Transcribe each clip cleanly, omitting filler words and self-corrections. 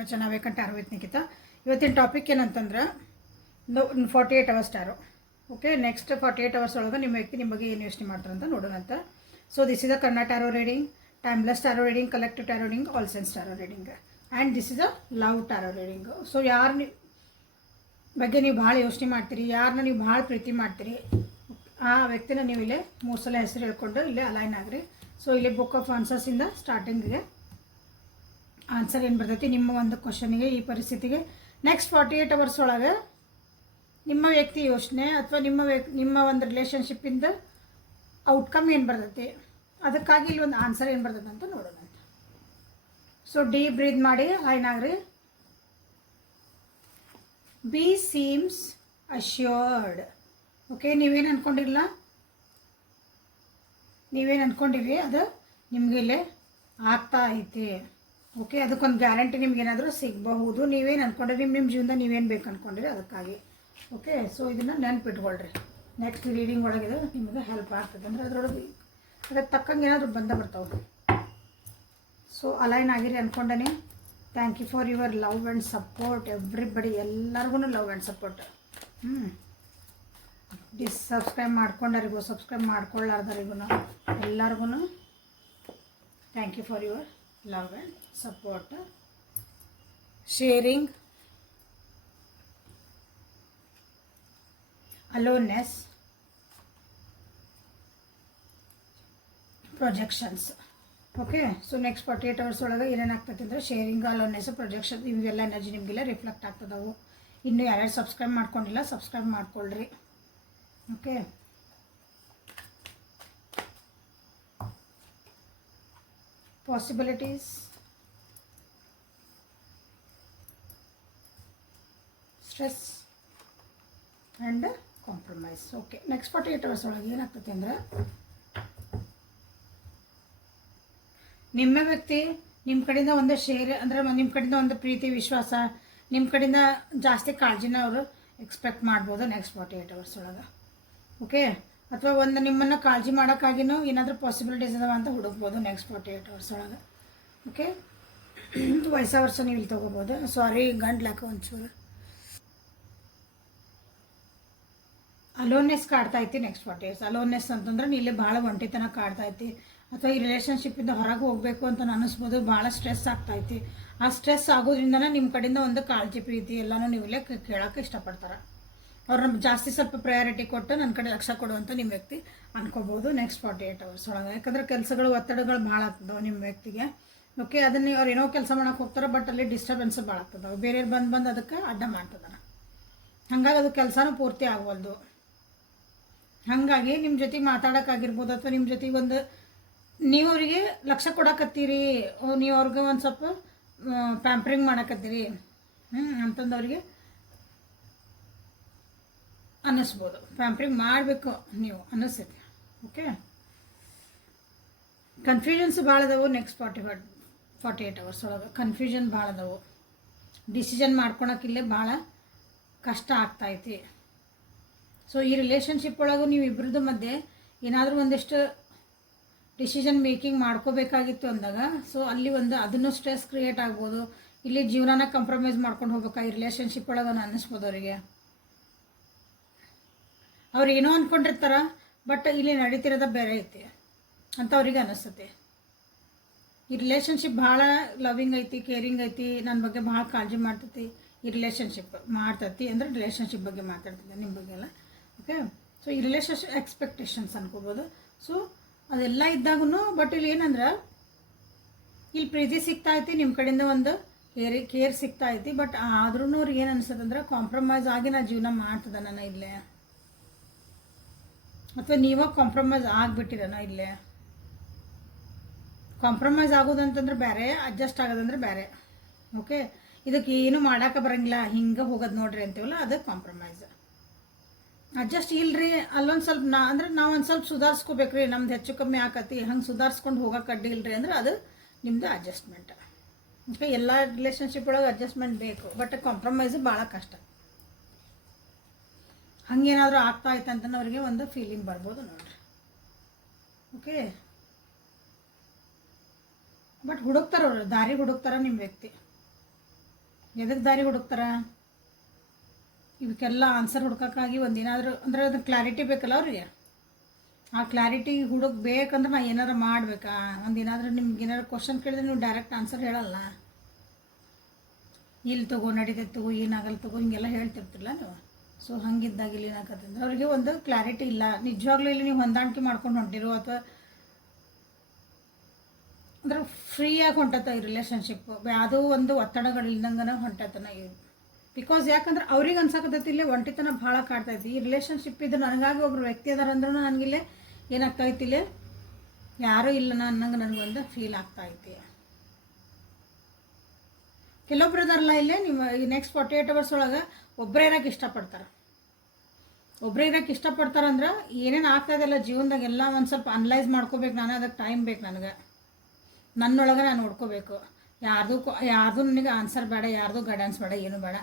My channel vacant tarot with Nikhita. ಇವತ್ತಿನ topic ಏನಂತಂದ್ರೆ 48 hours tarot. Okay, next 48 hours ಒಳಗೆ ನಿಮ್ಮ ವ್ಯಕ್ತಿ ನಿಮ್ಮ ಬಗ್ಗೆ ಏನು ಯೋಚನೆ ಮಾಡ್ತಾರೆ ಅಂತ ನೋಡೋಣ ಅಂತ. So this is a Kannada ಟಾರೋ reading, timeless ಟಾರೋ reading, collective ಟಾರೋ reading, all sense ಟಾರೋ reading and this is a love ಟಾರೋ reading. So ಯಾರು ಬಗ್ಗೆ ನೀವು ಭಾಳ ಯೋಚನೆ ಮಾಡ್ತೀರಿ, ಯಾರನ್ನ ನೀವು ಭಾಳ ಪ್ರೀತಿ ಮಾಡ್ತೀರಿ, ಆ ವ್ಯಕ್ತಿನ ನೀವು ಇಲ್ಲೇ 3 ಸಲ ಹೆಸರು ಹೇಳ್ಕೊಂಡು ಇಲ್ಲೇ ಅಲೈನ್ ಆಗ್ರಿ. ಸೊ ಇಲ್ಲಿ ಬುಕ್ ಆಫ್ ಆನ್ಸರ್ಸಿಂದ ಸ್ಟಾರ್ಟಿಂಗಿಗೆ ಆನ್ಸರ್ ಏನು ಬರ್ತೈತಿ ನಿಮ್ಮ ಒಂದು ಕ್ವಶನಿಗೆ, ಈ ಪರಿಸ್ಥಿತಿಗೆ ನೆಕ್ಸ್ಟ್ 48 ಅವರ್ಸ್ ಒಳಗೆ ನಿಮ್ಮ ವ್ಯಕ್ತಿ ಯೋಚನೆ ಅಥವಾ ನಿಮ್ಮ ಒಂದು ರಿಲೇಷನ್ಶಿಪ್ಪಿಂದ ಔಟ್ಕಮ್ ಏನು ಬರ್ತೈತಿ, ಅದಕ್ಕಾಗಿ ಇಲ್ಲಿ ಒಂದು ಆನ್ಸರ್ ಏನು ಬರ್ತೈತೆ ಅಂತ ನೋಡೋಣ ಅಂತ. ಸೊ ಡೀಪ್ ಬ್ರೀತ್ ಮಾಡಿ ಲೈನ್ ಆಗ್ರಿ. Be seems assured. ಓಕೆ, ನೀವೇನು ಅಂದ್ಕೊಂಡಿರಿ ಅದು ನಿಮಗೆ ಇಲ್ಲೇ ಆಗ್ತಾ ಐತಿ. ಓಕೆ, ಅದಕ್ಕೊಂದು ಗ್ಯಾರಂಟಿ ನಿಮ್ಗೇನಾದರೂ ಸಿಗಬಹುದು. ನೀವೇನು ಅಂದ್ಕೊಂಡ್ರಿ, ನಿಮ್ಮ ಜೀವನದ ನೀವೇನು ಬೇಕು ಅಂದ್ಕೊಂಡಿರಿ ಅದಕ್ಕಾಗಿ. ಓಕೆ, ಸೊ ಇದನ್ನು ನೆನ್ಪಿಟ್ಕೊಳ್ರಿ. ನೆಕ್ಸ್ಟ್ ರೀಡಿಂಗ್ ಒಳಗೆ ನಿಮಗೆ ಹೆಲ್ಪ್ ಆಗ್ತದೆ ಅಂದರೆ ಅದರೊಳಗೆ ಅದಕ್ಕೆ ತಕ್ಕಂಗೆ ಏನಾದರೂ ಬರ್ತಾವೆ. ಸೊ ಅಲೈನ್ ಆಗಿರಿ ಅಂದ್ಕೊಂಡೇ. Thank you for your love and support everybody. ಎಲ್ಲರಿಗೂ ಲವ್ ಆ್ಯಂಡ್ ಸಪೋರ್ಟ್. ಸಬ್ಸ್ಕ್ರೈಬ್ ಮಾಡ್ಕೊಂಡರಿಗೂ, ಸಬ್ಸ್ಕ್ರೈಬ್ ಮಾಡ್ಕೊಳ್ಳಾರ್ದರಿಗೂ ಎಲ್ಲರಿಗೂ thank you for your love and support. Sharing, aloneness, projections. Okay, so next 48 hours ಒಳಗೆ ಏನೇನಾಗ್ತೈತೆ ಅಂದರೆ ಶೇರಿಂಗ್, ಅಲೋನ್ನೆಸ್, ಪ್ರೊಜೆಕ್ಷನ್ ಇವೆಲ್ಲ ಎನರ್ಜಿ ನಿಮಗೆಲ್ಲ reflect ಆಗ್ತದವು. ಇನ್ನೂ ಯಾರ್ಯಾರು ಸಬ್ಸ್ಕ್ರೈಬ್ ಮಾಡ್ಕೊಂಡಿಲ್ಲ ಸಬ್ಸ್ಕ್ರೈಬ್ ಮಾಡ್ಕೊಳ್ರಿ. Okay, possibilities, stress and compromise. Okay, next 48 hours ಒಳಗೆ ಏನಾಗ್ತೈತೆ ಅಂದರೆ ನಿಮ್ಮ ವ್ಯಕ್ತಿ ನಿಮ್ಮ ಕಡೆಯಿಂದ ಒಂದು ಶೇರ್ ಅಂದರೆ ನಿಮ್ಮ ಕಡೆಯಿಂದ ಒಂದು ಪ್ರೀತಿ, ವಿಶ್ವಾಸ, ನಿಮ್ಮ ಕಡೆಯಿಂದ ಜಾಸ್ತಿ ಕಾಳಜಿನ ಅವರು ಎಕ್ಸ್ಪೆಕ್ಟ್ ಮಾಡ್ಬೋದು ನೆಕ್ಸ್ಟ್ 48 ಅವರ್ಸ್ ಒಳಗೆ. ಓಕೆ, ಅಥವಾ ಒಂದು ನಿಮ್ಮನ್ನು ಕಾಳಜಿ ಮಾಡೋಕ್ಕಾಗಿನೂ ಏನಾದರೂ ಪಾಸಿಬಿಲಿಟೀಸ್ ಅದಾವ ಅಂತ ಹುಡುಕ್ಬೋದು ನೆಕ್ಸ್ಟ್ 48 ಅವರ್ಸ್ ಒಳಗೆ. ಓಕೆ, ವಯಸ್ಸ ವರ್ಷ ನೀವು ಇಲ್ಲಿ ತೊಗೋಬೋದು. ಸಾರಿ, ಗಂಟ್ಲಾಕ ಒಂಚೂರು. ಅಲೋನ್ನೆಸ್ ಕಾಡ್ತಾ ಐತಿ ನೆಕ್ಸ್ಟ್ 48 ಅವರ್ಸ್. ಅಲೋನ್ನೆಸ್ ಅಂತಂದ್ರೆ ಇಲ್ಲಿ ಭಾಳ ಒಂಟಿತನ ಕಾಡ್ತಾ ಐತಿ, ಅಥವಾ ಈ ರಿಲೇಷನ್ಶಿಪ್ಪಿಂದ ಹೊರಗೆ ಹೋಗಬೇಕು ಅಂತ ಅನ್ನಿಸ್ಬೋದು. ಭಾಳ ಸ್ಟ್ರೆಸ್ ಆಗ್ತೈತಿ. ಆ ಸ್ಟ್ರೆಸ್ ಆಗೋದ್ರಿಂದನೇ ನಿಮ್ಮ ಕಡೆಯಿಂದ ಒಂದು ಕಾಳಜಿ, ಪ್ರೀತಿ ಎಲ್ಲನೂ ನೀವು ಇಲ್ಲೇ ಕೇಳೋಕ್ಕೆ ಇಷ್ಟಪಡ್ತಾರೆ. ಅವ್ರನ್ನ ಜಾಸ್ತಿ ಸ್ವಲ್ಪ ಪ್ರಯಾರಿಟಿ ಕೊಟ್ಟು ನನ್ನ ಕಡೆ ಲಕ್ಷ ಕೊಡುವಂಥ ನಿಮ್ಮ ವ್ಯಕ್ತಿ ಅನ್ಕೋಬೋದು ನೆಕ್ಸ್ಟ್ 48 ಅವರ್ಸ್ ಒಳಗೆ. ಯಾಕಂದರೆ ಕೆಲಸಗಳು, ಒತ್ತಡಗಳು ಭಾಳ ಆಗ್ತದವೆ ನಿಮ್ಮ ವ್ಯಕ್ತಿಗೆ. ಓಕೆ, ಅದನ್ನೇ ಅವ್ರು ಏನೋ ಕೆಲಸ ಮಾಡೋಕೆ ಹೋಗ್ತಾರೆ, ಬಟ್ ಅಲ್ಲಿ ಡಿಸ್ಟರ್ಬೆನ್ಸ್ ಭಾಳ ಆಗ್ತದವೆ. ಬೇರೆಯವ್ರು ಬಂದು ಅದಕ್ಕೆ ಅಡ್ಡ ಮಾಡ್ತದಾರೆ. ಹಾಗಾಗಿ ಅದು ಕೆಲಸನೂ ಪೂರ್ತಿ ಆಗವಲ್ದು. ಹಾಗಾಗಿ ನಿಮ್ಮ ಜೊತೆಗೆ ಮಾತಾಡೋಕ್ಕಾಗಿರ್ಬೋದು, ಅಥವಾ ನಿಮ್ಮ ಜೊತೆಗೆ ಒಂದು ನೀವು ಅವರಿಗೆ ಲಕ್ಷ ಕೊಡಕತ್ತೀರಿ, ನೀವು ಅವ್ರಿಗೆ ಒಂದು ಸ್ವಲ್ಪ ಪ್ಯಾಂಪ್ರಿಂಗ್ ಮಾಡಕತ್ತೀರಿ ಅಂತಂದವ್ರಿಗೆ ಅನ್ನಿಸ್ಬೋದು. ಪ್ಯಾಂಪ್ರಿಂಗ್ ಮಾಡಬೇಕು ನೀವು ಅನ್ನಿಸ್ತೈತಿ. ಓಕೆ, ಕನ್ಫ್ಯೂಷನ್ಸ್ ಭಾಳ ಅದಾವು ನೆಕ್ಸ್ಟ್ 48 ಅವರ್ಸ್ ಒಳಗೆ. ಕನ್ಫ್ಯೂಷನ್ ಭಾಳ ಅದಾವು. ಡಿಸಿಷನ್ ಮಾಡ್ಕೊಳಕ್ಕಿಲ್ಲೇ ಭಾಳ ಕಷ್ಟ ಆಗ್ತೈತಿ. ಸೊ ಈ ರಿಲೇಷನ್ಶಿಪ್ ಒಳಗೂ ನೀವು ಇಬ್ಬರದ್ದು ಮಧ್ಯೆ ಏನಾದರೂ ಒಂದಿಷ್ಟು ಡಿಸಿಷನ್ ಮೇಕಿಂಗ್ ಮಾಡ್ಕೋಬೇಕಾಗಿತ್ತು ಅಂದಾಗ, ಸೊ ಅಲ್ಲಿ ಒಂದು ಅದನ್ನು ಸ್ಟ್ರೆಸ್ ಕ್ರಿಯೇಟ್ ಆಗ್ಬೋದು. ಇಲ್ಲಿ ಜೀವನನ ಕಾಂಪ್ರಮೈಸ್ ಮಾಡ್ಕೊಂಡು ಹೋಗ್ಬೇಕಾ ಈ ರಿಲೇಷನ್ಶಿಪ್ ಒಳಗೆ ಅನ್ನಿಸ್ಬೋದು ಅವರಿಗೆ. ಅವ್ರು ಏನೋ ಅಂದ್ಕೊಂಡಿರ್ತಾರ, ಬಟ್ ಇಲ್ಲಿ ನಡೀತಿರೋದ ಬೇರೆ ಐತಿ ಅಂತ ಅವ್ರಿಗೆ ಅನ್ನಿಸ್ತೈತಿ. ಈ ರಿಲೇಷನ್ಶಿಪ್ ಭಾಳ ಲವಿಂಗ್ ಐತಿ, ಕೇರಿಂಗ್ ಐತಿ, ನನ್ನ ಬಗ್ಗೆ ಭಾಳ ಕಾಳಜಿ ಮಾಡ್ತೈತಿ. ಈ ರಿಲೇಷನ್ಶಿಪ್ ಮಾಡ್ತೈತಿ ಅಂದರೆ ರಿಲೇಷನ್ಶಿಪ್ ಬಗ್ಗೆ ಮಾತಾಡ್ತಿದ್ದೆ, ನಿಮ್ಮ ಬಗ್ಗೆ ಎಲ್ಲ. ಓಕೆ, ಸೊ ಈ ರಿಲೇಷನ್ಶಿಪ್ ಎಕ್ಸ್ಪೆಕ್ಟೇಷನ್ಸ್ ಅನ್ಕೋಬೋದು. ಸೊ ಅದೆಲ್ಲ ಇದ್ದಾಗೂ ಬಟ್ ಇಲ್ಲಿ ಏನಂದ್ರೆ ಇಲ್ಲಿ ಪ್ರೀತಿ ಸಿಗ್ತಾ ಐತಿ, ನಿಮ್ಮ ಕಡೆಯಿಂದ ಒಂದು ಕೇರ್ ಸಿಗ್ತಾ ಐತಿ. ಬಟ್ ಆದ್ರೂ ಅವ್ರಿಗೆ ಏನು ಅನ್ಸುತ್ತೆ ಅಂದ್ರೆ ಕಾಂಪ್ರಮೈಸ್ ಆಗಿ ನಾ ಜೀವನ ಮಾಡ್ತದ ನಾನು ಇಲ್ಲೇ, ಅಥವಾ ನೀವೇ ಕಾಂಪ್ರಮೈಸ್ ಆಗಿಬಿಟ್ಟಿರನ ಇಲ್ಲೇ. ಕಾಂಪ್ರಮೈಸ್ ಆಗೋದಂತಂದ್ರೆ ಬೇರೆ, ಅಡ್ಜಸ್ಟ್ ಆಗೋದಂದ್ರೆ ಬೇರೆ. ಓಕೆ, ಇದಕ್ಕೆ ಏನು ಮಾಡೋಕೆ ಬರೋಂಗಿಲ್ಲ, ಹಿಂಗೆ ಹೋಗೋದು ನೋಡ್ರಿ ಅಂತೀವಲ್ಲ, ಅದು ಕಾಂಪ್ರಮೈಸ್. ಅಡ್ಜಸ್ಟ್ ಇಲ್ರಿ, ಅಲ್ಲೊಂದು ಸ್ವಲ್ಪ ನಾವು ಒಂದು ಸ್ವಲ್ಪ ಸುಧಾರಿಸ್ಕೋಬೇಕ್ರಿ, ನಮ್ದು ಹೆಚ್ಚು ಕಮ್ಮಿ ಆಕತಿ, ಹಂಗೆ ಸುಧಾರಿಸ್ಕೊಂಡು ಹೋಗೋಕೆ ಅಡ್ಡಿ ಇಲ್ರಿ ಅಂದ್ರೆ ಅದು ನಿಮ್ಮದು ಅಡ್ಜಸ್ಟ್ಮೆಂಟ್. ಓಕೆ, ಎಲ್ಲ ರಿಲೇಷನ್ಶಿಪ್ ಒಳಗೆ ಅಡ್ಜಸ್ಟ್ಮೆಂಟ್ ಬೇಕು, ಬಟ್ ಕಾಂಪ್ರಮೈಸು ಭಾಳ ಕಷ್ಟ. ಹಂಗೇನಾದರೂ ಆಗ್ತಾ ಐತಂತ ಅವ್ರಿಗೆ ಒಂದು ಫೀಲಿಂಗ್ ಬರ್ಬೋದು ನೋಡ್ರಿ. ಓಕೆ, ಬಟ್ ಹುಡುಕ್ತಾರ ಅವರು, ದಾರಿ ಹುಡುಕ್ತಾರ ನಿಮ್ಮ ವ್ಯಕ್ತಿ. ಎದಕ್ಕೆ ದಾರಿ ಹುಡುಕ್ತಾರ? ಇವಕ್ಕೆಲ್ಲ ಆನ್ಸರ್ ಹುಡ್ಕೋಕ್ಕಾಗಿ ಒಂದೇನಾದರೂ ಅಂದ್ರೆ ಅದು ಕ್ಲಾರಿಟಿ ಬೇಕಲ್ಲ ಅವ್ರಿಗೆ. ಆ ಕ್ಲಾರಿಟಿ ಹುಡುಕ್ಬೇಕಂದ್ರೆ ನಾ ಏನಾರು ಮಾಡಬೇಕಾ? ಒಂದೇನಾದರೂ ನಿಮ್ಗೆ ಏನಾರು ಕ್ವಶನ್ ಕೇಳಿದ್ರೆ ನೀವು ಡೈರೆಕ್ಟ್ ಆನ್ಸರ್ ಹೇಳಲ್ಲ. ಇಲ್ಲಿ ತಗೋ, ನಡೀತೈತೆ ತಗೋ, ಏನಾಗಲ್ಲ ತಗೋ, ಹಿಂಗೆಲ್ಲ ಹೇಳ್ತಿರ್ತಿಲ್ಲ ನೀವು. ಸೊ ಹಂಗಿದ್ದಾಗ ಇಲ್ಲಿ ಏನಾಗತ್ತಂದ್ರೆ ಅವ್ರಿಗೆ ಒಂದು ಕ್ಲಾರಿಟಿ ಇಲ್ಲ. ನಿಜವಾಗ್ಲೂ ಇಲ್ಲಿ ನೀವು ಹೊಂದಾಣಿಕೆ ಮಾಡ್ಕೊಂಡು ಹೊಂಟಿರೋ ಅಥವಾ ಅಂದ್ರೆ ಫ್ರೀಯಾಗಿ ಹೊಂಟತ್ತ ಈ ರಿಲೇಷನ್ಶಿಪ್, ಯಾವುದೋ ಒಂದು ಒತ್ತಡಗಳಿಲ್ದಂಗೆ ಹೊಂಟತನ ಇದು. ಬಿಕಾಸ್ ಯಾಕಂದ್ರೆ ಅವ್ರಿಗೆ ಅನ್ಸಕತ್ತೈತಿ ಇಲ್ಲೇ ಒಂಟಿತನ ಭಾಳ ಕಾಡ್ತೈತಿ. ಈ ರಿಲೇಷನ್ಶಿಪ್ ಇದು ನನಗಾಗಿ ಒಬ್ರು ವ್ಯಕ್ತಿ ಅದಾರ ಅಂದ್ರೂ ನನಗಿಲ್ಲೇ ಏನಾಗ್ತಾಯಿತ್ತು, ಇಲ್ಲೇ ಯಾರೂ ಇಲ್ಲ ಅನ್ನಂಗೆ ನನಗೊಂದು ಫೀಲ್ ಆಗ್ತಾಯಿತಿ. ಕೆಲವೊಬ್ರು ಇದಾರಲ್ಲ ಇಲ್ಲೇ ನಿಮ್ಮ ಈ ನೆಕ್ಸ್ಟ್ 48 hours ಒಳಗೆ ಒಬ್ಬರೇ ಇರೋಕ್ಕೆ ಇಷ್ಟಪಡ್ತಾರೆ. ಒಬ್ಬರೇ ಇರೋಕ್ಕೆ ಇಷ್ಟಪಡ್ತಾರಂದ್ರೆ ಏನೇನು ಆಗ್ತಾಯಿದೆಲ್ಲ ಜೀವನದಾಗ ಎಲ್ಲ ಒಂದು ಸ್ವಲ್ಪ ಅನಲೈಸ್ ಮಾಡ್ಕೋಬೇಕು. ನಾನು ಅದಕ್ಕೆ ಟೈಮ್ ಬೇಕು. ನನಗೆ ನನ್ನೊಳಗೆ ನಾನು ನೋಡ್ಕೋಬೇಕು. ಯಾರ್ದು ನನಗೆ ಆನ್ಸರ್ ಬೇಡ, ಯಾರ್ದು ಗೈಡೆನ್ಸ್ ಬೇಡ, ಏನು ಬೇಡ.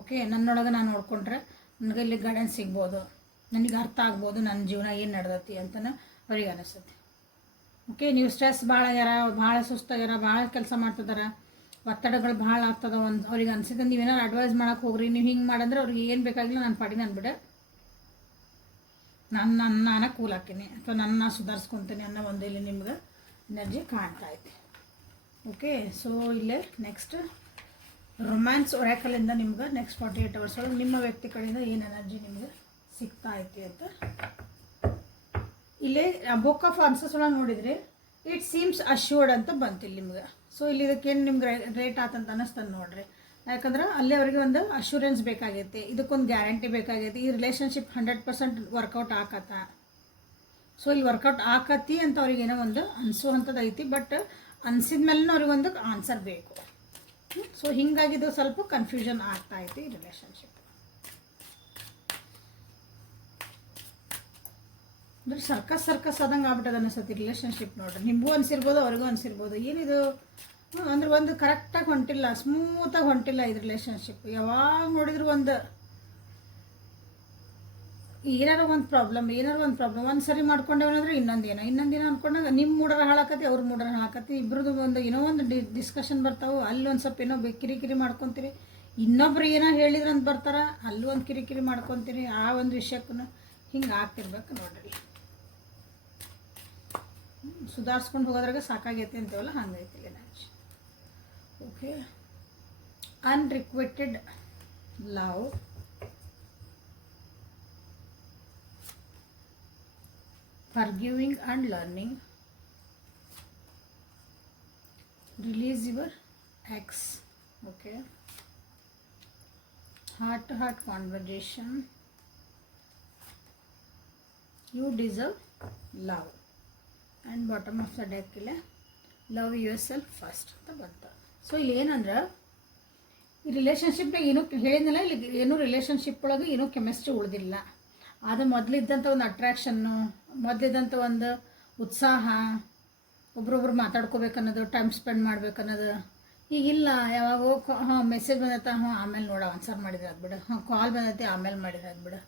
ಓಕೆ, ನನ್ನೊಳಗೆ ನಾನು ನೋಡಿಕೊಂಡ್ರೆ ನನಗೆ ಇಲ್ಲಿ ಗೈಡೆನ್ಸ್ ಸಿಗ್ಬೋದು, ನನಗೆ ಅರ್ಥ ಆಗ್ಬೋದು ನನ್ನ ಜೀವನ ಏನು ನಡೆದೈತಿ ಅಂತಲೇ ಅವ್ರಿಗೆ ಅನಿಸುತ್ತೆ. ಓಕೆ, ನೀವು ಸ್ಟ್ರೆಸ್ ಭಾಳ ಆಗ್ಯಾರ, ಭಾಳ ಸುಸ್ತಾಗ್ಯಾರ, ಭಾಳ ಕೆಲಸ ಮಾಡ್ತಿದಾರ, ಒತ್ತಡಗಳು ಭಾಳ ಆಗ್ತದ ಒಂದು ಅವ್ರಿಗೆ ಅನಿಸುತ್ತೆ. ನೀವೇನಾರು ಅಡ್ವೈಸ್ ಮಾಡೋಕೆ ಹೋಗ್ರಿ, ನೀವು ಹಿಂಗೆ ಮಾಡಂದ್ರೆ ಅವ್ರಿಗೆ ಏನು ಬೇಕಾಗಿಲ್ಲ, ನಾನು ಪಾಡಿ ನಾನು ಬಿಡ, ನಾನು ಕೂಲ್ ಹಾಕೀನಿ ಅಥವಾ ನನ್ನ ಸುಧಾರಿಸ್ಕೊತೀನಿ ಅನ್ನೋ ಒಂದು ಇಲ್ಲಿ ನಿಮ್ಗೆ ಎನರ್ಜಿ ಕಾಣ್ತಾ ಐತಿ. ಓಕೆ, ಸೊ ಇಲ್ಲೇ ನೆಕ್ಸ್ಟ್ ರೊಮ್ಯಾನ್ಸ್ ಒರಾಕಲಿಂದ ನಿಮ್ಗೆ ನೆಕ್ಸ್ಟ್ 48 hours ಒಳಗೆ ನಿಮ್ಮ ವ್ಯಕ್ತಿ ಕಡೆಯಿಂದ ಏನು ಎನರ್ಜಿ ನಿಮ್ಗೆ ಸಿಗ್ತಾ ಐತಿ ಅಂತ ಇಲ್ಲೇ ಬುಕ್ ಆಫ್ ಆನ್ಸರ್ಸ್ ಒಳಗೆ ನೋಡಿದರೆ ಇಟ್ ಸೀಮ್ಸ್ ಅಶ್ಯೂರ್ಡ್ ಅಂತ ಬಂತಿಲ್ಲ ನಿಮ್ಗೆ. ಸೊ ಇಲ್ಲಿ ಇದಕ್ಕೇನು ನಿಮ್ಗೆ ರೇಟ್ ಆತಂತ ಅನ್ನಿಸ್ತದೆ ನೋಡ್ರಿ. ಯಾಕಂದ್ರೆ ಅಲ್ಲಿ ಅವರಿಗೆ ಒಂದು ಅಶ್ಯೂರೆನ್ಸ್ ಬೇಕಾಗೈತಿ, ಇದಕ್ಕೊಂದು ಗ್ಯಾರಂಟಿ ಬೇಕಾಗೈತಿ, ಈ ರಿಲೇಷನ್ಶಿಪ್ 100% ವರ್ಕೌಟ್ ಆಕತ್ತ. ಸೊ ಇಲ್ಲಿ ವರ್ಕೌಟ್ ಆಕತಿ ಅಂತ ಅವ್ರಿಗೆ ಏನೋ ಒಂದು ಅನಿಸುವಂಥದ್ದು ಐತಿ. ಬಟ್ ಅನಿಸಿದ ಮೇಲೆ ಅವ್ರಿಗೊಂದು ಆನ್ಸರ್ ಬೇಕು. ಸೊ ಹಿಂಗಾಗಿದ್ದು ಸ್ವಲ್ಪ ಕನ್ಫ್ಯೂಷನ್ ಆಗ್ತಾ ಐತಿ ಈ ರಿಲೇಷನ್ಶಿಪ್. ಅಂದ್ರೆ ಸರ್ಕಸ್ ಆದಂಗೆ ಆಗ್ಬಿಟ್ಟದ ಅನಿಸ್ತೈತಿ ರಿಲೇಷನ್ಶಿಪ್. ನೋಡ್ರಿ, ನಿಮಗೂ ಅನಿಸಿರ್ಬೋದು, ಅವ್ರಿಗೂ ಅನಿಸಿರ್ಬೋದು, ಏನಿದು ಅಂದ್ರೆ ಒಂದು ಕರೆಕ್ಟಾಗಿ ಹೊಂಟಿಲ್ಲ, ಸ್ಮೂತಾಗಿ ಹೊಂಟಿಲ್ಲ ಇದು ರಿಲೇಷನ್ಶಿಪ್. ಯಾವಾಗ ನೋಡಿದ್ರು ಒಂದು ಏನಾರು ಒಂದು ಪ್ರಾಬ್ಲಮ್ ಒಂದು ಸರಿ ಮಾಡ್ಕೊಂಡೇವಂದ್ರೆ ಇನ್ನೊಂದೇನೋ ಅಂದ್ಕೊಂಡಾಗ ನಿಮ್ಮ ಮೂಡರ ಹಾಳಾಕತಿ, ಅವ್ರ ಮೂಡರ ಹಾಳಾಕತಿ, ಇಬ್ಬರದು ಒಂದು ಏನೋ ಒಂದು ಡಿಸ್ಕಷನ್ ಬರ್ತಾವೆ. ಅಲ್ಲಿ ಒಂದು ಸ್ವಲ್ಪ ಏನೋ ಕಿರಿಕಿರಿ ಮಾಡ್ಕೊತೀರಿ, ಇನ್ನೊಬ್ರು ಏನೋ ಹೇಳಿದ್ರು ಅಂತ ಬರ್ತಾರೆ, ಅಲ್ಲೂ ಒಂದು ಕಿರಿಕಿರಿ ಮಾಡ್ಕೊತೀರಿ. ಆ ಒಂದು ವಿಷಯಕ್ಕೂ ಹಿಂಗೆ ಆಗ್ತಿರ್ಬೇಕು ನೋಡ್ರಿ. ಸುಧಾರಿಸ್ಕೊಂಡು ಹೋಗೋದ್ರಾಗ ಸಾಕಾಗೈತಿ ಅಂತೇವಲ್ಲ, ಹಂಗೈತಿ energy. Okay, unrequited love, forgiving and learning, release your ex. Okay, heart to heart conversation, you deserve love, and bottom of the deck ile love yourself first ಅಂತ ಬರ್ತಾರೆ. ಸೊ ಇಲ್ಲಿ ಏನಂದ್ರೆ ಈ ರಿಲೇಷನ್ಶಿಪ್ನಾಗ ಏನೂ ಹೇಳಿದ್ನಲ್ಲ, ಇಲ್ಲಿ ಏನೂ ರಿಲೇಷನ್ಶಿಪ್ ಒಳಗೆ ಏನೂ ಕೆಮಿಸ್ಟ್ರಿ ಉಳಿದಿಲ್ಲ. ಅದು ಮೊದಲಿದ್ದಂಥ ಒಂದು ಅಟ್ರ್ಯಾಕ್ಷನ್ನು, ಮೊದಲಿದ್ದಂಥ ಒಂದು ಉತ್ಸಾಹ, ಒಬ್ರೊಬ್ರು ಮಾತಾಡ್ಕೋಬೇಕನ್ನೋದು, ಟೈಮ್ ಸ್ಪೆಂಡ್ ಮಾಡ್ಬೇಕನ್ನೋದು ಈಗಿಲ್ಲ. ಯಾವಾಗೋ ಮೆಸೇಜ್ ಬಂದೈತೆ, ಆಮೇಲೆ ನೋಡೋ ಆನ್ಸರ್ ಮಾಡಿದ್ರೆ ಆಗ್ಬಿಡು, ಕಾಲ್ ಬಂದೈತೆ ಆಮೇಲೆ ಮಾಡಿದ್ರೆ ಆಗ್ಬಿಡು,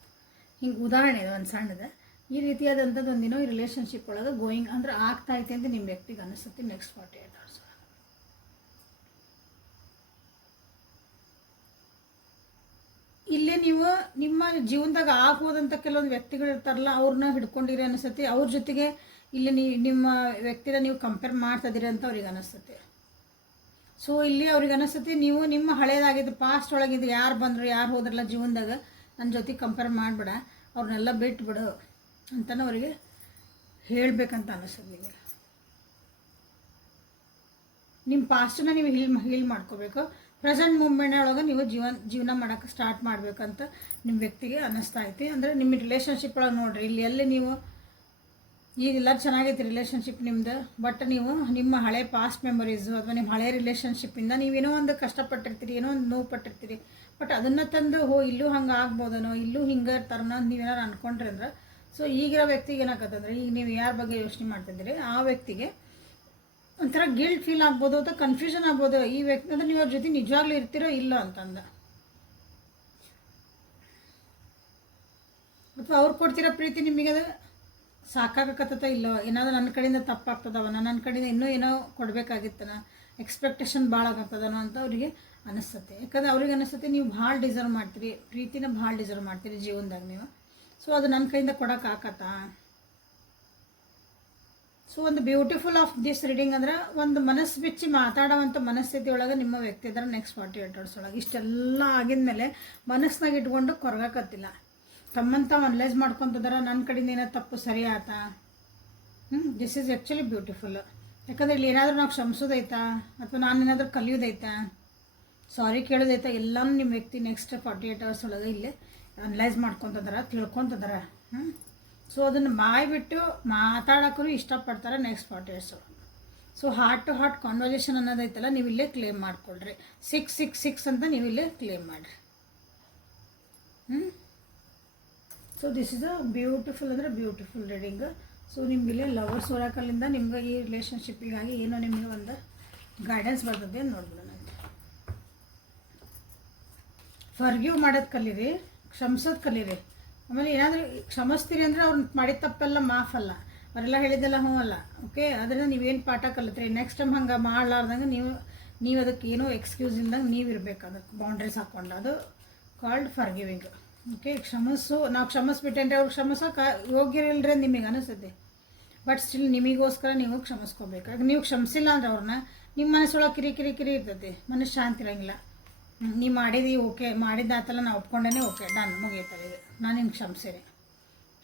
ಹಿಂಗೆ ಉದಾಹರಣೆ ಇದೆ ಒಂದು ಸಣ್ಣದು. ಈ ರೀತಿಯಾದಂಥದ್ದು ಒಂದಿನೋ ಈ ರಿಲೇಷನ್ಶಿಪ್ ಒಳಗೆ ಗೋಯಿಂಗ್ ಅಂದ್ರೆ ಆಗ್ತಾಯಿದೆ ಅಂತ ನಿಮ್ಮ ವ್ಯಕ್ತಿಗೆ ಅನಿಸುತ್ತೆ ನೆಕ್ಸ್ಟ್ 48 hours. ಇಲ್ಲೇ ನೀವು ನಿಮ್ಮ ಜೀವನದಾಗ ಆಗ್ಬೋದಂಥ ಕೆಲವೊಂದು ವ್ಯಕ್ತಿಗಳು ಇರ್ತಾರಲ್ಲ, ಅವ್ರನ್ನ ಹಿಡ್ಕೊಂಡಿರಿ ಅನಿಸ್ತೈತಿ. ಅವ್ರ ಜೊತೆಗೆ ಇಲ್ಲಿ ನಿಮ್ಮ ವ್ಯಕ್ತಿನ ನೀವು ಕಂಪೇರ್ ಮಾಡ್ತಿದ್ದೀರಿ ಅಂತ ಅವ್ರಿಗೆ ಅನಿಸ್ತೈತಿ. ಸೊ ಇಲ್ಲಿ ಅವ್ರಿಗೆ ಅನಿಸ್ತೈತಿ ನೀವು ನಿಮ್ಮ ಹಳೇದಾಗಿದ್ದು ಪಾಸ್ಟ್ ಒಳಗಿದ್ದು ಯಾರು ಬಂದರು ಯಾರು ಹೋದ್ರಲ್ಲ ಜೀವನದಾಗ ನನ್ನ ಜೊತೆಗೆ ಕಂಪೇರ್ ಮಾಡಿಬಿಡ, ಅವ್ರನ್ನೆಲ್ಲ ಬಿಟ್ಬಿಡು ಅಂತಲೂ ಅವರಿಗೆ ಹೇಳಬೇಕಂತ ಅನಿಸ್ತದೆ. ನಿಮಗೆ ನಿಮ್ಮ ಪಾಸ್ಟನ್ನ ನೀವು ಹೀಲ್ ಮಾಡ್ಕೋಬೇಕು. ಪ್ರೆಸೆಂಟ್ ಮೂಮೆಂಟ್ ಒಳಗೆ ನೀವು ಜೀವನ ಮಾಡೋಕ್ಕೆ ಸ್ಟಾರ್ಟ್ ಮಾಡಬೇಕಂತ ನಿಮ್ಮ ವ್ಯಕ್ತಿಗೆ ಅನ್ನಿಸ್ತಾ ಐತಿ. ಅಂದರೆ ನಿಮ್ಮ ರಿಲೇಷನ್ಶಿಪ್ ಒಳಗೆ ನೋಡಿರಿ, ಇಲ್ಲಿ ಎಲ್ಲಿ ನೀವು ಈಗೆಲ್ಲ ಚೆನ್ನಾಗೈತಿ ರಿಲೇಷನ್ಶಿಪ್ ನಿಮ್ಮದು, ಬಟ್ ನೀವು ನಿಮ್ಮ ಹಳೆ ಪಾಸ್ಟ್ ಮೆಮೊರೀಸು ಅಥವಾ ನಿಮ್ಮ ಹಳೆ ರಿಲೇಷನ್ಶಿಪ್ಪಿಂದ ನೀವೇನೋ ಒಂದು ಕಷ್ಟಪಟ್ಟಿರ್ತೀರಿ, ಏನೋ ಒಂದು ನೋವು ಪಟ್ಟಿರ್ತೀರಿ. ಬಟ್ ಅದನ್ನು ತಂದು ಇಲ್ಲೂ ಹಂಗೆ ಆಗ್ಬೋದನೋ, ಇಲ್ಲೂ ಹಿಂಗೆ ಇರ್ತಾರನೋ ಅಂತ ನೀವೇನಾರು ಅಂದ್ಕೊಂಡ್ರಿ ಅಂದ್ರೆ, ಸೊ ಈಗಿರೋ ವ್ಯಕ್ತಿಗೆ ಏನಾಗತ್ತಂದ್ರೆ, ಈಗ ನೀವು ಯಾರ ಬಗ್ಗೆ ಯೋಚನೆ ಮಾಡ್ತಿದ್ದೀರಿ ಆ ವ್ಯಕ್ತಿಗೆ ಒಂಥರ ಗಿಲ್ಟ್ ಫೀಲ್ ಆಗ್ಬೋದು ಅಥವಾ ಕನ್ಫ್ಯೂಷನ್ ಆಗ್ಬೋದು. ಈ ವ್ಯಕ್ತಿ ಅಂದರೆ ನೀವು ಅವ್ರ ಜೊತೆ ನಿಜವಾಗ್ಲೂ ಇರ್ತೀರೋ ಇಲ್ಲ ಅಂತಂದ, ಅಥವಾ ಅವ್ರು ಕೊಡ್ತಿರೋ ಪ್ರೀತಿ ನಿಮಗೆ ಅದು ಸಾಕಾಗಕತ್ತ ಇಲ್ಲೋ, ಏನಾದರೂ ನನ್ನ ಕಡೆಯಿಂದ ತಪ್ಪಾಗ್ತದವನ, ನನ್ನ ಕಡೆಯಿಂದ ಇನ್ನೂ ಏನೋ ಕೊಡಬೇಕಾಗಿತ್ತನ, ಎಕ್ಸ್ಪೆಕ್ಟೇಷನ್ ಭಾಳ ಆಗತ್ತದನೋ ಅಂತ ಅವರಿಗೆ ಅನಿಸ್ತತೆ. ಯಾಕಂದ್ರೆ ಅವ್ರಿಗೆ ಅನಿಸ್ತತೆ ನೀವು ಭಾಳ ಡಿಸರ್ವ್ ಮಾಡ್ತೀರಿ, ಪ್ರೀತಿನ ಭಾಳ ಡಿಸರ್ವ್ ಮಾಡ್ತೀರಿ ಜೀವನದಾಗ ನೀವು. ಸೊ ಅದು ನನ್ನ ಕೈಯಿಂದ ಕೊಡೋಕ್ಕಾಗತ್ತಾ? ಸೊ ಒಂದು ಬ್ಯೂಟಿಫುಲ್ ಆಫ್ ದಿಸ್ ರೀಡಿಂಗ್ ಅಂದ್ರೆ ಒಂದು ಮನಸ್ಸು ಬಿಚ್ಚಿ ಮಾತಾಡೋವಂಥ ಮನಸ್ಥಿತಿ ಒಳಗೆ ನಿಮ್ಮ ವ್ಯಕ್ತಿ ಇದ್ರೆ ನೆಕ್ಸ್ಟ್ 48 hours ಒಳಗೆ. ಇಷ್ಟೆಲ್ಲ ಆಗಿದ್ಮೇಲೆ ಮನಸ್ಸಿನಾಗ ಇಟ್ಕೊಂಡು ಕೊರಗಾಕತ್ತಿಲ್ಲ, ತಮ್ಮಂತ ಅನಲೈಸ್ ಮಾಡ್ಕೊತಿದಾರ, ನನ್ನ ಕಡೆಯಿಂದ ಏನೋ ತಪ್ಪು ಸರಿ ಆಯ್ತಾ. This is actually beautiful. ಯಾಕಂದ್ರೆ ಇಲ್ಲಿ ಏನಾದರೂ ನಾವು ಕ್ಷಮಿಸೋದೈತಾ ಅಥವಾ ನಾನು ಏನಾದರೂ ಕಲಿಯೋದೈತಾ, ಸಾರಿ ಕೇಳೋದೈತಾ, ಎಲ್ಲನೂ ನಿಮ್ಮ ವ್ಯಕ್ತಿ ನೆಕ್ಸ್ಟ್ 48 hours ಒಳಗೆ ಇಲ್ಲೇ ಅನಲೈಸ್ ಮಾಡ್ಕೊತಿದಾರ, ತಿಳ್ಕೊತಿದಾರ. ಸೊ ಅದನ್ನು ಬಿಟ್ಟು ಮಾತಾಡೋಕ್ಕೂ ಇಷ್ಟಪಡ್ತಾರೆ ನೆಕ್ಸ್ಟ್ 48 hours ಒಳಗೆ. So heart to heart conversation ಅನ್ನೋದೈತಲ್ಲ, ನೀವು ಇಲ್ಲೇ ಕ್ಲೇಮ್ ಮಾಡ್ಕೊಳ್ರಿ. 666 ಅಂತ ನೀವು ಇಲ್ಲೇ ಕ್ಲೇಮ್ ಮಾಡಿರಿ. So this is a beautiful ಅಂದರೆ ಬ್ಯೂಟಿಫುಲ್ ರೀಡಿಂಗ್. ಸೊ ನಿಮಗಿಲ್ಲೇ ಲವರ್ಸ್ ಒರಾಕಲಿಂದ ನಿಮ್ಗೆ ಈ ರಿಲೇಷನ್ಶಿಪ್ಪಿಗಾಗಿ ಏನೋ ನಿಮಗೆ ಒಂದು ಗೈಡೆನ್ಸ್ ಬರ್ತದೆ ಅಂತ ನೋಡ್ಬಿಡೋಣ. ಫರ್ಗಿವ್ ಮಾಡೋದು ಕಲೀರಿ, ಕ್ಷಮಿಸೋದು ಕಲೀರಿ. ಆಮೇಲೆ ಏನಾದರೂ ಕ್ಷಮಿಸ್ತೀರಿ ಅಂದರೆ ಅವ್ರು ಮಾಡಿದ ತಪ್ಪೆಲ್ಲ ಮಾಫಲ್ಲ, ಅವರೆಲ್ಲ ಹೇಳಿದ್ದೆಲ್ಲ ಹ್ಞೂ ಅಲ್ಲ. ಓಕೆ, ಅದರಿಂದ ನೀವೇನು ಪಾಠ ಕಲಿತ್ರಿ ನೆಕ್ಸ್ಟ್ ಟೈಮ್ ಹಂಗೆ ಮಾಡಲಾರ್ದಂಗೆ ನೀವು ಅದಕ್ಕೆ ಏನೋ ಎಕ್ಸ್ಕ್ಯೂಸ್ ಇಲ್ದಂಗೆ ನೀವು ಇರಬೇಕು, ಅದಕ್ಕೆ ಬೌಂಡ್ರೀಸ್ ಹಾಕ್ಕೊಂಡು. ಅದು ಕಾಲ್ಡ್ ಫರ್ಗಿವಿಂಗ್. ಓಕೆ, ನಾವು ಕ್ಷಮಿಸ್ಬಿಟ್ಟೆ ಅಂದರೆ ಅವ್ರು ಕ್ಷಮಿಸೋಕೆ ಯೋಗ್ಯರಿಲ್ಲರೆ ನಿಮಗೆ ಅನಿಸುತ್ತೆ. ಬಟ್ ಸ್ಟಿಲ್ ನಿಮಗೋಸ್ಕರ ನೀವು ಕ್ಷಮಿಸ್ಕೋಬೇಕು. ನೀವು ಕ್ಷಮಿಸಿಲ್ಲ ಅಂದ್ರೆ ಅವ್ರನ್ನ ನಿಮ್ಮ ಮನಸ್ಸೊಳಗೆ ಕಿರಿ ಇರ್ತೈತಿ, ಮನಸ್ಸು ಶಾಂತಿ ಇರೋಂಗಿಲ್ಲ. ನೀವು ಮಾಡಿದಿ ಓಕೆ, ಮಾಡಿದ್ದಾತಲ್ಲ ನಾವು ಒಪ್ಕೊಂಡೇ ಓಕೆ ಡನ್ ಮುಗಿಯುತ್ತಾರೆ, ಇದು ನಾನು ನಿಮ್ಗೆ ಕ್ಷಮಿಸಿರಿ.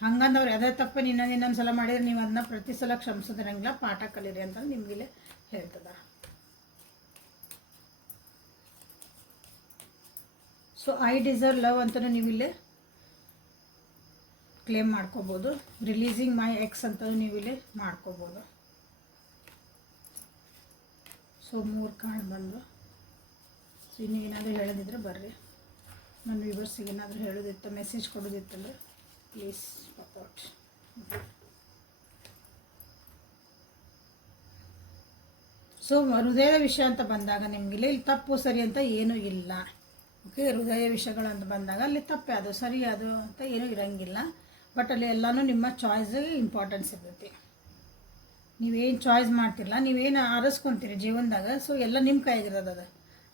ಹಂಗಂದವ್ರು ಅದೇ ತಪ್ಪು ಇನ್ನೊಂದು ಸಲ ಮಾಡಿದ್ರೆ ನೀವು ಅದನ್ನ ಪ್ರತಿ ಸಲ ಕ್ಷಮಿಸೋದಿರಂಗಿಲ್ಲ, ಪಾಠ ಕಲೀರಿ ಅಂತ ನಿಮಗಿಲ್ಲೇ ಹೇಳ್ತದ. ಸೊ ಐ ಡಿಸರ್ವ್ ಲವ್ ಅಂತಲೂ ನೀವು ಇಲ್ಲೇ ಕ್ಲೇಮ್ ಮಾಡ್ಕೋಬೋದು. ರಿಲೀಸಿಂಗ್ ಮೈ ಎಕ್ಸ್ ಅಂತಲೂ ನೀವು ಇಲ್ಲೇ ಮಾಡ್ಕೋಬೋದು. ಸೊ 3 ಕಾರ್ಡ್ ಬಂದು. ಸೊ ಇನ್ನೇನಾದರೂ ಹೇಳೋದಿದ್ರೆ ಬರ್ರಿ, ನನ್ನ ವ್ಯೂವರ್ಸಿಗೆ ಏನಾದರೂ ಹೇಳೋದಿತ್ತು, ಮೆಸೇಜ್ ಕೊಡೋದಿತ್ತಂದ್ರೆ ಪ್ಲೀಸ್ ಸಪೋರ್ಟ್. ಸೊ ಹೃದಯದ ವಿಷಯ ಅಂತ ಬಂದಾಗ ನಿಮಗಿಲ್ಲಿ ಇಲ್ಲಿ ತಪ್ಪು ಸರಿ ಅಂತ ಏನೂ ಇಲ್ಲ. ಓಕೆ, ಹೃದಯ ವಿಷಯಗಳಂತ ಬಂದಾಗ ಅಲ್ಲಿ ತಪ್ಪೇ ಅದು ಸರಿ ಅದು ಅಂತ ಏನೂ ಇರೋಂಗಿಲ್ಲ. ಬಟ್ ಅಲ್ಲಿ ಎಲ್ಲನೂ ನಿಮ್ಮ ಚಾಯ್ಸಿಗೆ ಇಂಪಾರ್ಟೆನ್ಸ್ ಇರ್ತೈತಿ. ನೀವೇನು ಚಾಯ್ಸ್ ಮಾಡ್ತಿರಲ್ಲ, ನೀವೇನು ಆರಿಸ್ಕೊತೀರಿ ಜೀವನದಾಗ, ಸೊ ಎಲ್ಲ ನಿಮ್ಮ ಕೈಗಿರೋದು.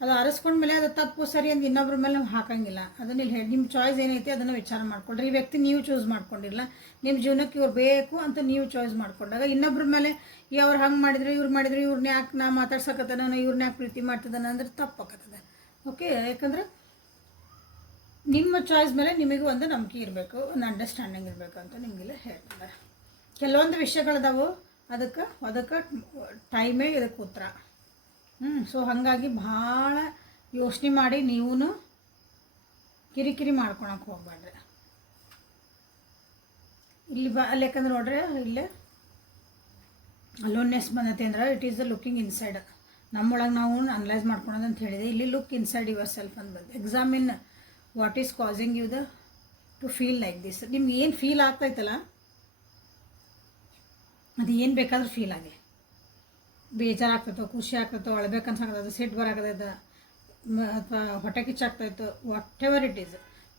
ಅದು ಆರಿಸ್ಕೊಂಡ್ಮೇಲೆ ಅದು ತಪ್ಪು ಸರಿ ಅಂತ ಇನ್ನೊಬ್ರ ಮೇಲೆ ನಾವು ಹಾಕೋಂಗಿಲ್ಲ. ಅದನ್ನ ಇಲ್ಲಿ ಹೇಳಿ ನಿಮ್ಮ ಚಾಯ್ಸ್ ಏನೈತಿ ಅದನ್ನು ವಿಚಾರ ಮಾಡ್ಕೊಳ್ರಿ. ಈ ವ್ಯಕ್ತಿ ನೀವು ಚೂಸ್ ಮಾಡ್ಕೊಂಡಿಲ್ಲ, ನಿಮ್ಮ ಜೀವನಕ್ಕೆ ಇವ್ರು ಬೇಕು ಅಂತ ನೀವು ಚಾಯ್ಸ್ ಮಾಡ್ಕೊಂಡಾಗ ಇನ್ನೊಬ್ರ ಮೇಲೆ ಅವ್ರು ಹಂಗೆ ಮಾಡಿದ್ರು ಇವ್ರನ್ನ ಯಾಕೆ ನಾ ಮಾತಾಡ್ಸಕತ್ತಾನ, ಇವ್ರನ್ನ ಯಾಕೆ ಪ್ರೀತಿ ಮಾಡ್ತಿದ್ದಾನ ಅಂದ್ರೆ ತಪ್ಪಾಕತ್ತದೆ. ಓಕೆ, ಯಾಕಂದ್ರೆ ನಿಮ್ಮ ಚಾಯ್ಸ್ ಮೇಲೆ ನಿಮಗೆ ಒಂದು ನಂಬಿಕೆ ಇರಬೇಕು, ಒಂದು ಅಂಡರ್ಸ್ಟ್ಯಾಂಡಿಂಗ್ ಇರಬೇಕು ಅಂತ ನಿಮಗೆಲ್ಲ ಹೇಳ್ತಾರೆ. ಕೆಲವೊಂದು ವಿಷಯಗಳದಾವು, ಅದಕ್ಕೆ ಟೈಮೇ ಇದಕ್ಕೆ ಉತ್ತರ. ಸೊ ಹಾಗಾಗಿ ಭಾಳ ಯೋಚನೆ ಮಾಡಿ ನೀವು ಕಿರಿಕಿರಿ ಮಾಡ್ಕೊಳಕ್ಕೆ ಹೋಗ್ಬೇಡ್ರಿ. ಇಲ್ಲಿ ಅಲ್ಲಿ ಯಾಕಂದ್ರೆ ನೋಡ್ರಿ, ಇಲ್ಲೇ ಅಲೋನ್ನೆಸ್ ಬಂದೈತೆ ಅಂದ್ರೆ it is the looking inside. ನಮ್ಮೊಳಗೆ ನಾವು ಅನಲೈಸ್ ಮಾಡ್ಕೊಳೋದು ಅಂತ ಹೇಳಿದೆ. ಇಲ್ಲಿ ಲುಕ್ ಇನ್ಸೈಡ್ ಯುವರ್ ಸೆಲ್ಫ್ ಅಂತ ಬಂದು examine what is causing you to feel like this. ನಿಮ್ಗೆ ಏನು ಫೀಲ್ ಆಗ್ತೈತಲ್ಲ ಅದು ಏನು ಬೇಕಾದ್ರೂ ಫೀಲ್ ಆಗಿ, ಬೇಜಾರಾಗ್ತೈತೋ, ಖುಷಿ ಆಗ್ತೈತೋ, ಅಳ್ಬೇಕನ್ಸಾಗ್ತದೆ, ಸಿಟ್ಟು ಬರಾಕತೈತೆ ಅಥವಾ ಹೊಟ್ಟೆ ಕಿಚ್ಚಾಗ್ತಾಯಿತ್ತು, ವಾಟ್ ಎವರ್ ಇಟ್ ಈಸ್,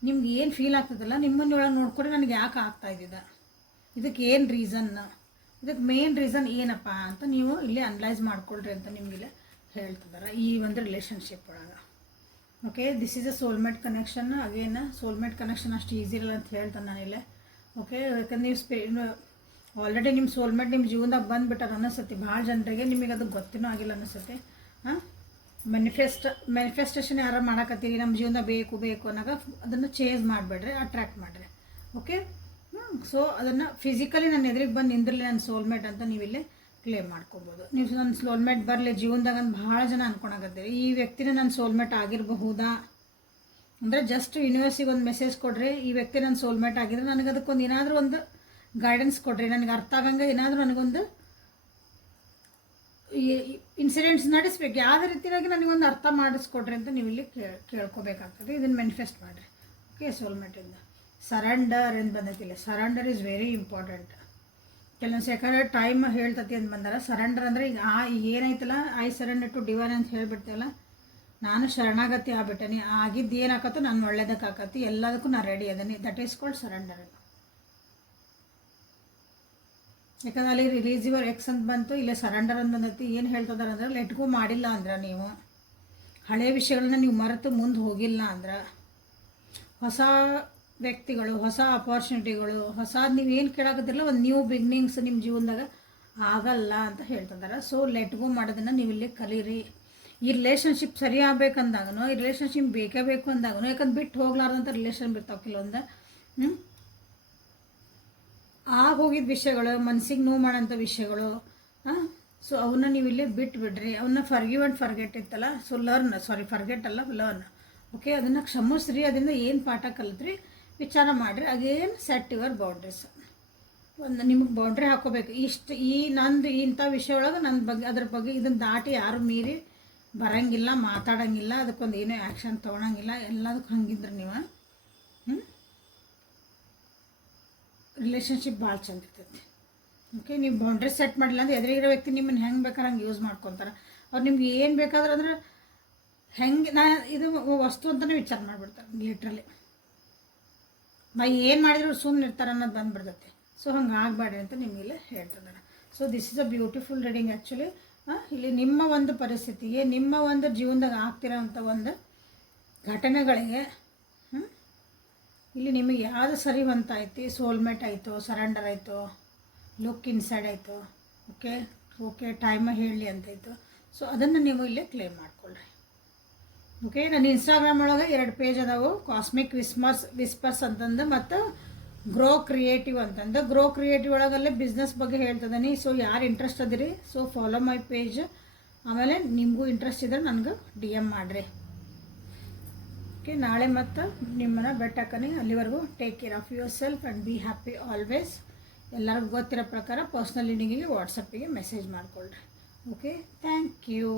ನಿಮ್ಗೆ ಏನು ಫೀಲ್ ಆಗ್ತದಲ್ಲ ನಿಮ್ಮನ್ನ ಒಳಗೆ ನೋಡ್ಕೊಂಡ್ರೆ ನನಗೆ ಯಾಕೆ ಆಗ್ತಾಯಿದ್ದಿದೆ, ಇದಕ್ಕೆ ಏನು ರೀಸನ್, ಇದಕ್ಕೆ ಮೇನ್ ರೀಸನ್ ಏನಪ್ಪ ಅಂತ ನೀವು ಇಲ್ಲಿ ಅನಲೈಸ್ ಮಾಡ್ಕೊಳ್ರಿ ಅಂತ ನಿಮಗಿಲ್ಲಿ ಹೇಳ್ತಿದ್ದಾರೆ ಈ ಒಂದು ರಿಲೇಷನ್ಶಿಪ್ ಒಳಗೆ. Okay, this is a soulmate connection. Again soulmate connection ಅಷ್ಟು ಈಸಿ ಇರಲ್ಲ ಅಂತ ಹೇಳ್ತಾನೆ ನಾನಿಲ್ಲೇ. ಓಕೆ, ಯಾಕಂದ್ರೆ ನೀವು ಆಲ್ರೆಡಿ ನಿಮ್ಮ ಸೋಲ್ಮೇಟ್ ನಿಮ್ಮ ಜೀವನದಾಗ ಬಂದುಬಿಟ್ಟಾರ ಅನ್ನಿಸುತ್ತೆ. ಭಾಳ ಜನರಿಗೆ ನಿಮಗೆ ಅದು ಗೊತ್ತಿನೂ ಆಗಿಲ್ಲ ಅನ್ನಿಸುತ್ತೆ. ಮ್ಯಾನಿಫೆಸ್ಟೇಷನ್ ಯಾರು ಮಾಡಕತ್ತೀರಿ, ನಮ್ಮ ಜೀವನ ಬೇಕು ಅನ್ನೋಕೆ ಅದನ್ನು ಚೇಂಜ್ ಮಾಡಿಬಿಡ್ರಿ, ಅಟ್ರ್ಯಾಕ್ಟ್ ಮಾಡಿರಿ. ಓಕೆ, ಸೊ ಅದನ್ನು ಫಿಸಿಕಲಿ ನನ್ನ ಎದುರಿಗೆ ಬಂದು ನಿಂದಿರಲಿ ನನ್ನ ಸೋಲ್ಮೇಟ್ ಅಂತ ನೀವಿಲ್ಲಿ ಕ್ಲೇಮ್ ಮಾಡ್ಕೊಬೋದು. ನೀವು ನನ್ನ ಸೋಲ್ಮೇಟ್ ಬರಲಿ ಜೀವನದಾಗ ಅಂತ ಭಾಳ ಜನ ಅಂದ್ಕೊಳಕತ್ತೀರಿ. ಈ ವ್ಯಕ್ತಿನ ನನ್ನ ಸೋಲ್ಮೇಟ್ ಆಗಿರಬಹುದಾ ಅಂದರೆ ಜಸ್ಟ್ ಯೂನಿವರ್ಸಿಗೆ ಒಂದು ಮೆಸೇಜ್ ಕೊಡ್ರಿ, ಈ ವ್ಯಕ್ತಿ ನನ್ನ ಸೋಲ್ಮೇಟ್ ಆಗಿದ್ರೆ ನನಗೆ ಅದಕ್ಕೊಂದು ಏನಾದರೂ ಒಂದು ಗೈಡೆನ್ಸ್ ಕೊಡ್ರಿ, ನನಗೆ ಅರ್ಥ ಆಗಂಗೆ ಏನಾದರೂ ನನಗೊಂದು ಇನ್ಸಿಡೆಂಟ್ಸ್ ನಡೆಸ್ಬೇಕು, ಯಾವುದೇ ರೀತಿಯಾಗಿ ನನಗೊಂದು ಅರ್ಥ ಮಾಡಿಸ್ಕೊಡ್ರಿ ಅಂತ ನೀವು ಇಲ್ಲಿ ಕೇಳ್ಕೊಬೇಕಾಗ್ತದೆ. ಇದನ್ನು ಮ್ಯಾನಿಫೆಸ್ಟ್ ಮಾಡಿರಿ. ಓಕೆ, ಸೋಲ್ಮೇಟಿಂದ ಸರೆಂಡರ್ ಅಂತ ಬಂದೈತಿಲ್ಲ. Surrender is very important. ಕೆಲವೊಂದು ಸೆಕೆಂಡ್ ಟೈಮ್ ಹೇಳ್ತತಿ ಅಂತ ಬಂದಾರ. ಸರೆಂಡರ್ ಅಂದರೆ ಈಗ ಏನೈತಲ್ಲ, ಐ ಸರೆಂಡರ್ ಟು ಡಿವೈನ್ ಅಂತ ಹೇಳ್ಬಿಡ್ತೇವಲ್ಲ, ನಾನು ಶರಣಾಗತಿ ಆಗ್ಬಿಟ್ಟೆ, ಆಗಿದ್ದು ಏನಾಕತ್ತೋ ನಾನು ಒಳ್ಳೇದಕ್ಕೆ ಆಕತಿ, ಎಲ್ಲದಕ್ಕೂ ನಾನು ರೆಡಿ ಅದೀನಿ, ದಟ್ ಈಸ್ ಕಾಲ್ಡ್ ಸರೆಂಡರ್. ಯಾಕಂದ್ರೆ ಅಲ್ಲಿ ರಿಲೀಸ್ ಯುವರ್ ಎಕ್ಸ್ ಅಂತ ಬಂತು, ಇಲ್ಲೇ ಸರೆಂಡರ್ ಅಂತ ಬಂದೈತಿ. ಏನು ಹೇಳ್ತಿದಾರೆ ಅಂದ್ರೆ ಲೆಟ್ ಗೋ ಮಾಡಿಲ್ಲ ಅಂದ್ರೆ ನೀವು ಹಳೆಯ ವಿಷಯಗಳನ್ನ ನೀವು ಮರೆತು ಮುಂದೆ ಹೋಗಿಲ್ಲ ಅಂದ್ರೆ ಹೊಸ ವ್ಯಕ್ತಿಗಳು, ಹೊಸ ಅಪಾರ್ಚುನಿಟಿಗಳು, ಹೊಸ ನೀವೇನು ಕೇಳಾಕತ್ತಿರಲ್ಲ ಒಂದು ನ್ಯೂ ಬಿಗ್ನಿಂಗ್ಸ್ ನಿಮ್ಮ ಜೀವನದಾಗ ಆಗಲ್ಲ ಅಂತ ಹೇಳ್ತಿದ್ದಾರೆ. ಸೊ ಲೆಟ್ ಗೋ ಮಾಡೋದನ್ನು ನೀವು ಇಲ್ಲಿ ಕಲೀರಿ. ಈ ರಿಲೇಷನ್ಶಿಪ್ ಸರಿ ಆಗ್ಬೇಕಂದಾಗನು, ಈ ರಿಲೇಷನ್ಶಿಪ್ ಬೇಕೇ ಬೇಕು ಅಂದಾಗನು, ಯಾಕಂದ್ರೆ ಬಿಟ್ಟು ಹೋಗ್ಲಾರ್ದಂಥ ರಿಲೇಷನ್ ಬಿರ್ತಾವೆ ಕೆಲವೊಂದು. ಹೋಗಿದ್ದ ವಿಷಯಗಳು, ಮನಸ್ಸಿಗೆ ನೋವು ಮಾಡೋಂಥ ವಿಷಯಗಳು, ಸೊ ಅವನ್ನ ನೀವು ಇಲ್ಲಿ ಬಿಟ್ಟು ಬಿಡ್ರಿ. ಅವನ್ನ ಫರ್ಗಿವ್ ಆ್ಯಂಡ್ ಫರ್ಗೆಟ್ ಇತ್ತಲ್ಲ, ಸೊ ಫರ್ಗೆಟ್ ಅಲ್ಲ, ಲರ್ನ್. ಓಕೆ, ಅದನ್ನು ಕ್ಷಮಿಸ್ರಿ. ಅದರಿಂದ ಏನು ಪಾಠ ಕಲಿತ್ರಿ ವಿಚಾರ ಮಾಡಿರಿ. Again set your boundaries. ಒಂದು ನಿಮಗೆ ಬೌಂಡ್ರಿ ಹಾಕೋಬೇಕು. ನಂದು ಇಂಥ ವಿಷಯ ಒಳಗೆ ನನ್ನ ಬಗ್ಗೆ, ಅದ್ರ ಬಗ್ಗೆ ಇದನ್ನು ದಾಟಿ ಯಾರು ಮೀರಿ ಬರೋಂಗಿಲ್ಲ, ಮಾತಾಡೋಂಗಿಲ್ಲ, ಅದಕ್ಕೊಂದು ಏನೂ ಆ್ಯಕ್ಷನ್ ತೊಗೊಳಂಗಿಲ್ಲ. ಎಲ್ಲದಕ್ಕೂ ಹಂಗಿದ್ರೆ ನೀವು ರಿಲೇಷನ್ಶಿಪ್ ಭಾಳ ಚಂದ ಇರ್ತೈತಿ. ಓಕೆ, ನೀವು ಬೌಂಡ್ರಿ ಸೆಟ್ ಮಾಡಿಲ್ಲ ಅಂದರೆ ಎದುರಿಗಿರೋ ವ್ಯಕ್ತಿ ನಿಮ್ಮನ್ನು ಹೆಂಗೆ ಬೇಕಾದ್ರೆ ಹಂಗೆ ಯೂಸ್ ಮಾಡ್ಕೊತಾರೆ. ಅವ್ರು ನಿಮ್ಗೆ ಏನು ಬೇಕಾದ್ರೆ ಅಂದ್ರೆ ಹೆಂಗೆ ಇದು ವಸ್ತು ಅಂತಲೇ ವಿಚಾರ ಮಾಡಿಬಿಡ್ತಾರೆ. ಲಿಟ್ರಲಿ ಏನು ಮಾಡಿದ್ರು ಸುಮ್ಮನೆ ಇರ್ತಾರೆ ಅನ್ನೋದು ಬಂದುಬಿಡ್ತೈತಿ. ಸೊ ಹಂಗೆ ಆಗಬೇಡಿ ಅಂತ ನಿಮಗೆಲ್ಲ ಹೇಳ್ತಿದ್ದಾರೆ. So this is a beautiful reading actually. ಇಲ್ಲಿ ನಿಮ್ಮ ಒಂದು ಪರಿಸ್ಥಿತಿಗೆ, ನಿಮ್ಮ ಒಂದು ಜೀವನದಾಗ ಆಗ್ತಿರೋಂಥ ಒಂದು ಘಟನೆಗಳಿಗೆ ಇಲ್ಲಿ ನಿಮಗೆ ಯಾವುದು ಸರಿ ಹೊಂತಾಯ್ತು, ಸೋಲ್ಮೇಟ್ ಆಯಿತು, ಸರೆಂಡರ್ ಆಯಿತು, ಲುಕ್ ಇನ್ಸೈಡ್ ಆಯಿತು, ಓಕೆ ಟೈಮ ಹೇಳಲಿ ಅಂತಾಯಿತು. ಸೊ ಅದನ್ನು ನೀವು ಇಲ್ಲೇ ಕ್ಲೇಮ್ ಮಾಡ್ಕೊಳ್ರಿ. ಓಕೆ, ನನ್ನ ಇನ್ಸ್ಟಾಗ್ರಾಮ್ ಒಳಗೆ 2 ಪೇಜ್ ಅದಾವು, ಕಾಸ್ಮಿಕ್ ವಿಸ್ಪರ್ಸ್ ಅಂತಂದು ಮತ್ತು ಗ್ರೋ ಕ್ರಿಯೇಟಿವ್ ಅಂತಂದು. ಗ್ರೋ ಕ್ರಿಯೇಟಿವ್ ಒಳಗಲ್ಲೇ ಬಿಸ್ನೆಸ್ ಬಗ್ಗೆ ಹೇಳ್ತಿದ್ದೀನಿ. ಸೊ ಯಾರು ಇಂಟ್ರೆಸ್ಟ್ ಅದಿರಿ, ಸೊ ಫಾಲೋ ಮೈ ಪೇಜ್. ಆಮೇಲೆ ನಿಮಗೂ ಇಂಟ್ರೆಸ್ಟ್ ಇದ್ದರೆ ನನಗೆ DM ಮಾಡಿರಿ. ಓಕೆ, ನಾಳೆ ಮತ್ತು ನಿಮ್ಮನ್ನು ಬೆಟ್ಟಕ್ಕನಿ. ಅಲ್ಲಿವರೆಗೂ take care of yourself and be happy always. ಎಲ್ಲರಿಗೂ ಗೊತ್ತಿರೋ ಪ್ರಕಾರ ಪರ್ಸ್ನಲ್ ರೀಡಿಂಗಿಗೆ ವಾಟ್ಸಪ್ಪಿಗೆ ಮೆಸೇಜ್ ಮಾಡಿಕೊಳ್ಳ್ರಿ. Okay, thank you.